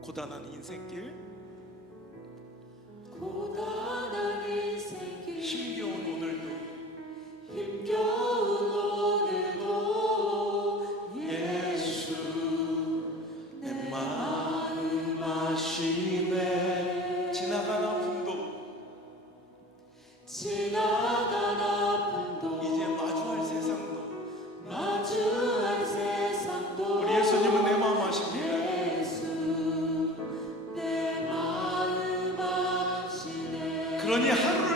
고단한 인생길? 고단한 인생길. 힘겨운 오늘도. 힘겨운 오늘도 예수 내 마음 아시 그러니 하루를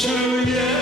to you.